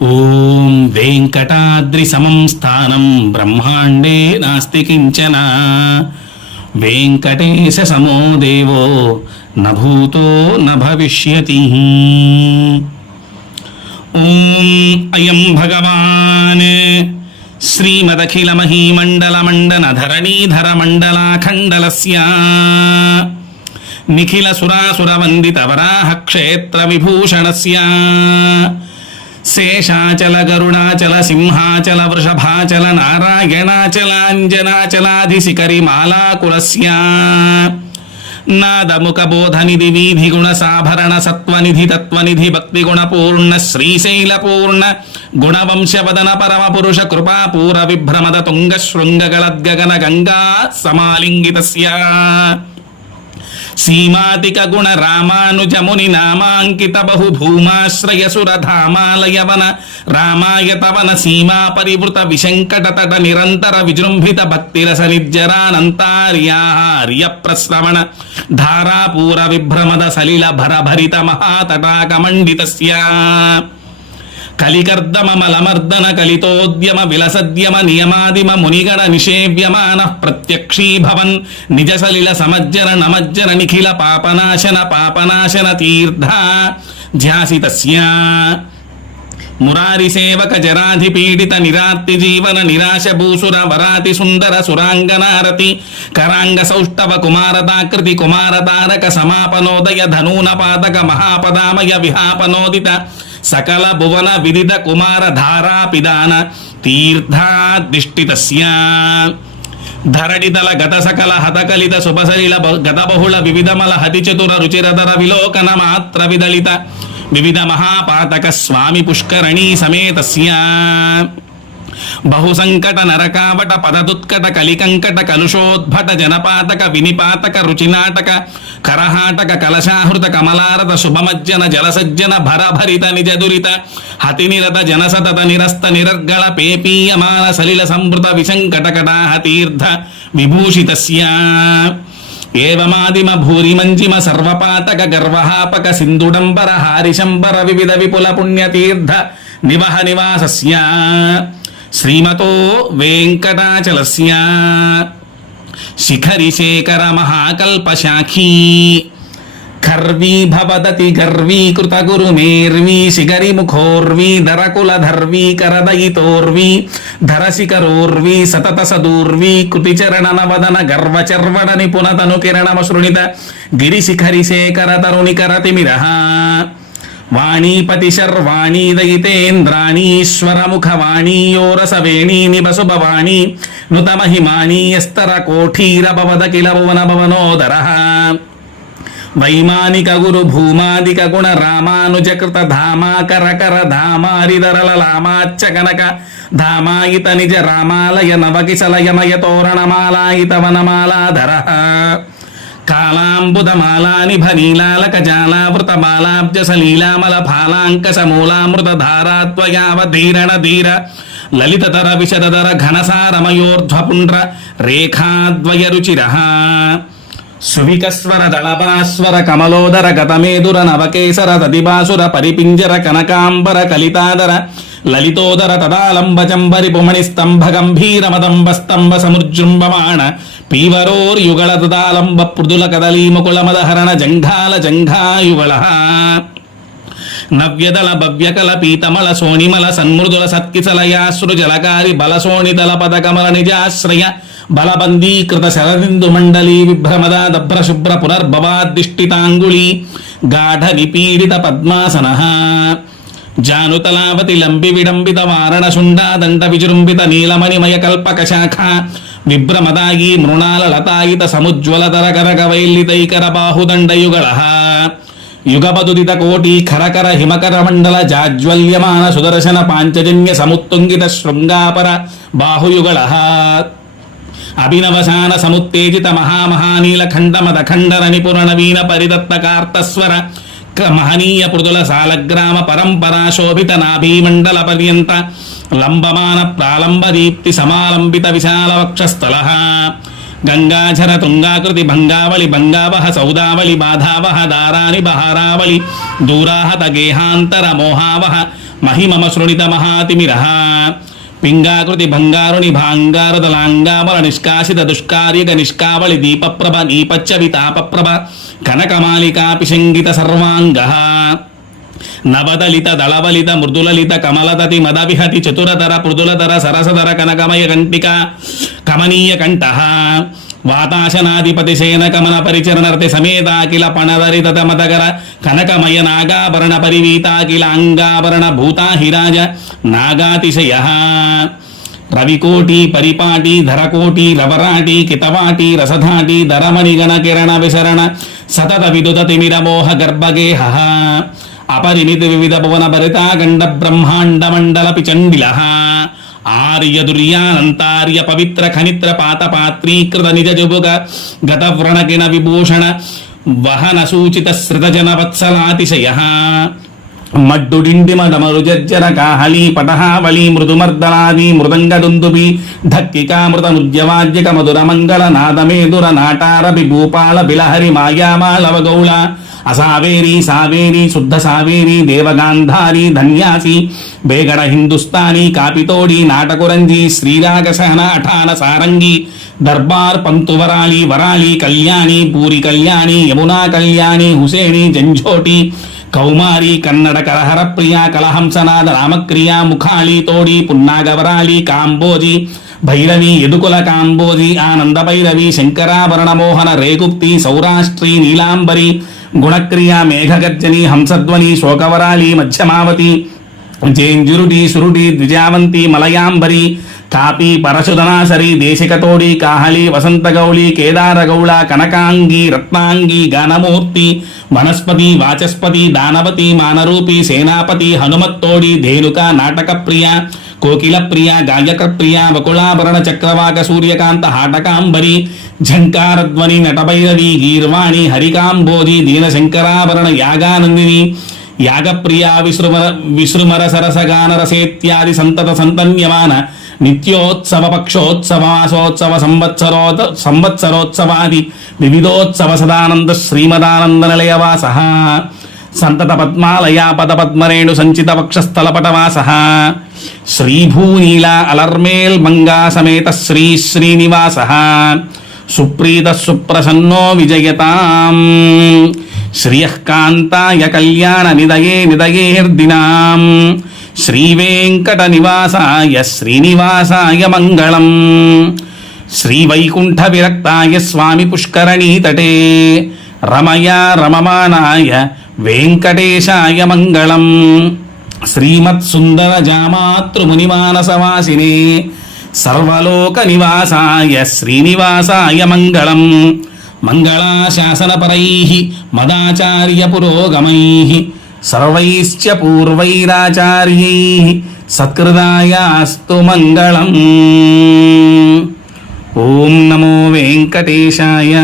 ఓం వెంకటాద్రి సమం స్థానం బ్రహ్మాండే నాస్తి కించన వెంకటేశ సమో దేవో న భూతో న భవిష్యతి. ఓం అయం భగవాన్ శ్రీమదఖిల మహీమండల మండన ధరణీధర మండలాఖండలస్య నిఖిల సురాసుర వందిత వరాహ క్షేత్ర విభూషణస్య శేషాచల గరుడాచల సింహాచల వృషభాచల నారాయణాచల అంజనాచలాధిశిఖరి మాలాకులస్య నాదముఖ బోధనిధి వీధి గుణ సాభరణ సత్వనిధి తత్వనిధి భక్తి గుణపూర్ణ శ్రీశైల పూర్ణ గుణవంశవదన పరమ పురుష కృపాపూర విభ్రమద తుంగ శృంగ గలద్గగన గంగా సమాలింగితస్య సీమాతిక గుణ రామానుజముని నామాంకిత బహు భూమాశ్రయ సురధామాలయవన రామాయతవన సీమా పరివృత విశంకట తట నిరంతర విజృంభిత భక్తిరస నిర్జరానంతార్యార్య ప్రశ్రవణ ధారాపూర విభ్రమద సలిల భరభరిత మహాతటాకమండితస్య కలికర్దమలమర్దన కలితోద్యమ విలసద్యమ నియమాదిమ మునిగణ నిషేవ్యమాన ప్రత్యక్షీభవన్ నిజ సలిల సమజ్జన నమజ్జన నిఖిల పాపనాశన తీర్థ ధ్యాసితస్య మురారి సేవక జరాధి పీడిత నిరార్తి జీవన నిరాశ భూసుర వరాతి సుందర సురాంగనారతి కరాంగ సౌష్ఠవ కుమారతాకృతి కుమారతారక సమాపనోదయ ధనూన పాదక మహాపదామయ విహాపనోదిత సకల భువన విదిత కుమార ధారా పిదాన తీర్థాధిష్ఠితస్య ధరణితల గత సకల హతకలిత శుభసలిల గత బహుళ వివిధమల హతి చతుర రుచిరధర విలోకన మాత్ర విదలిత వివిధ మహాపాతక స్వామి పుష్కరణీ సమేతస్య బహుసంకట నరకావట పదదుత్కట కలికంకట కలుషోద్భట జనపాతక వినిపాతక రుచినాటక కరహాటక కలశాహృత కమలారత శుభమజ్జన జలసజ్జన భరభరిత నిజదురిత హతినిరత జనసతత నిరస్త నిరర్గళ పేపీయమాన సలిల సంవృత విశంకటకటాహ తీర్థ విభూషితస్య ఏవమాదిమ భూరిమంజిమ సర్వపాతక గర్వహాపక సింధుడంబర హారిశంబర వివిధ విపుల పుణ్యతీర్థ నివహ నివాసస్య శ్రీమతో వెంకటాచలస్య శిఖరి శేఖర మహాకల్పశాఖీ ఖర్వీ భవదతి గర్వీకృత గురుమేర్వీ శిఖరి ముఖోర్వీ ధరకుల ధర్వీ కరదయితోర్వీ ధరశిఖరోర్వీ సతత సదూర్వీ కృతిచరణ నవదన గర్వచర్వణ నిపుణతను కిరణమశృణిత గిరిశిఖరి శేఖర తరుణికరతిమిరః వాణీపతి శర్వాణీ దయితేంద్రాణీశ్వరముఖవాణీ యోరసవేణీ నిబసుభవాణీ నుతమహిమానీ యస్తర కోఠీరభవద కిల భువన భవనోదరః వైమానిక గురు భూమాదిక గుణ రామానుజకృత ధామాకర కర ధామారిధరల లామాచ్చ కనక ధామాయిత నిజ రామాలయ నవకిశలయమయ తోరణమాలాయిత వనమాలాధరః కాళాంబుధమాలానిభనీలాలకజాలావృతమాలాబ్జ సలీలామల ఫాలాంకశమూలామృత ధారాత్వయావధీరణ ధీర లలితతర విశదధర ఘనసారమయోర్ధ్వపుండ్ర రేఖాద్వయ రుచిరః సువికస్వర దళభాస్వర కమలోదర గతమేదుర నవకేసర తదిబాసుర పరిపింజర కనకాంబర కలితాదర లలితోదర తదాలంబచంబరి పుమణి స్తంభ గంభీర మదంబ స్తంభ సముజృంభమాణ పీవరోర్యుగళ తదాలంబ పృదుల కదలీముకుళ మదహరణ జంఘాల జంఘాయుగళ నవ్యదళ భవ్యకల పీతమల సోణిమల సన్మృదుల సత్కిసలయాశ్రు జలకారి బలసోణితల పదకమల నిజాశ్రయ బలబందీకృత శరదిందు మండలీ విభ్రమద దభ్ర శుభ్ర పునర్భవాదిష్టితాంగుళీ గాఢ నిపీడిత పద్మాసనః జానుతలావతి లంబి విడంబిత వారణ శుండాదండ విజృంభిత నీలమణిమయ కల్పక శాఖ విభ్రమదాయీ మృణాల లతాయిత సముజ్వలతర కరక వైల్లితైకర బాహుదండయుగళః యుగపదుదిత కోటి ఖరకర హిమకర మండల జాజ్వల్యమాన సుదర్శన పాంచజన్య సముత్తుంగిత శృంగాపర బాహుయుగళః అభినవశాన సముత్తేజిత మహామహానీల ఖండమద ఖండర నిపుణ నవీన పరిదత్త కార్తస్వర మహనీయ పృదుల సాలగ్రామ పరంపరా శోభిత నాభీమండల పర్యంత లంబమాన ప్రాలంబ దీప్తి సమాలంబిత విశాల వక్షస్థలః గంగాధర తుంగాకృతి భంగావళి భంగావహ సౌదావళి బాధావహ దారాని బహారావళి దూరాహత గేహాంతర మోహావహ మహిమమ శృణిత మహాతిమిరః పింగాకృతి భంగారుని భాంగారదలాంగామల నిష్కాసిత దుష్కార్యక నిష్కావళి దీపప్రభ నీపచ్చ వితాపప్రభ కనకమాలికా పిశంగిత సర్వాంగః నవదలిత దళవలిత మృదులలిత కమలతతి మదవిహతి చతురతర పృదులతర సరసధర కనకమయ కంటిక కమనీయ కంఠః వాతాశనాధిపతి సేన కమన పరిచరణర్తి సమేతాకిల పణదరితత మదగర కనకమయ నాగాభరణ పరివీతాకిల అంగాభరణ భూతాహిరాజ నాగాతిశయః రవికోటి పరిపాటి ధరకోటి రవరాటి కితవాటి రసధాటి ధరమణిగణ కిరణ విసరణ సతత విదుత తిమిరమోహ గర్భగేహః అపరిమిత వివిధ భువన భరితాగండ బ్రహ్మాండ మండల పిచండిలః ఆర్య దుర్యానంతార్య పవిత్ర ఖనిత్ర పాత పాత్రీకృత నిజ జుబుగ గత వ్రణకిణ విభూషణ వహన సూచిత సృతజన వత్సలాతిశయః మడ్డుడిండిమడమరుజర్జర కాహళీ పటహావళీ మృదుమర్దనాది మృదంగదుందుబి ధక్కికామృతముద్యవాద్యక మధుర మంగళ నాదమేదుర నాటారభి భూపాల బిలహరి మాయామాళవ గౌళ అసావేరి సావేరి శుద్ధ సావేరి దేవగాంధారి ధన్యాసి బేగడ హిందుస్థానీ కాపితోడి నాటకురంజి శ్రీరాగ సహన అఠాన సారంగి దర్బార్ పంతువరాళి వరాళి కళ్యాణి పూరి కళ్యాణి యమునా కళ్యాణి హుసేని జంఝోటి కౌమారి కన్నడ కలహర ప్రియ కలహంసనాద రామక్రియ ముఖాళి తోడి పున్నాగవరాళి కాంబోజి భైరవి యదుకుల కాంబోజి ఆనంద భైరవి శంకరాభరణ మోహన రేగుప్తి సౌరాష్ట్రీ నీలాంబరి గుణక్రియ మేఘగర్జని హంసధ్వని శోకవరాళి మధ్యమావతి జేంజురుడి సురుడి ద్విజావంతి మలయాంబరి కాపి పరశుధనాసరి దేశికతోడి కాహళి వసంతగౌళి కేదారగౌళ కనకాంగి రత్నాంగి గానమూర్తి వనస్పతి వాచస్పతి దానవతి మానరూపి సేనాపతి హనుమత్తోడి ధేనుక నాటక ప్రియ కోకిల ప్రియ గాయక ప్రియ వకుళాభరణ చక్రవాక సూర్యకాంత హాటకాంబరి ఝంకారధ్వని నటభైరవి గీర్వాణి హరికాంబోధి దీనశంకరాభరణ యాగానందిని యాగప్రియ విసృమర సరసగాన రసేత్యాది సంతత సంతన్యమాన నిత్యోత్సవ పక్షోత్సవాసోత్సవ సంవత్సరోత్సవాది వివిధోత్సవ సదానంద శ్రీమదానంద నిలయవాసః సంతత పద్మాలయా పద పద్మరేణు సంచిత వక్షస్థలపటవాసః శ్రీభూనీల అలర్మేల్ మంగా సమేత శ్రీ శ్రీనివాసః సుప్రీత సుప్రసన్నో విజయతాం శ్రియఃకాంతాయ కళ్యాణ నిదయే నిదయేర్దినాం శ్రీవేంకట నివాసాయ శ్రీనివాసాయ మంగళం శ్రీవైకుంఠ విరక్తాయ స్వామి పుష్కరణీతటే రమయా రమమానాయ వెంకటేశాయ మంగళం శ్రీమత్సుందర జామాతృమునిమానసవాసినే సర్వలోక నివాసాయ శ్రీనివాసాయ మంగళం మంగళాశాసనపరైః మదాచార్య పురోగమైః సర్వైశ్చ పూర్వైరాచార్యైః సత్కృతాయాస్తు మంగళం. ఓం నమో వెంకటేశాయ.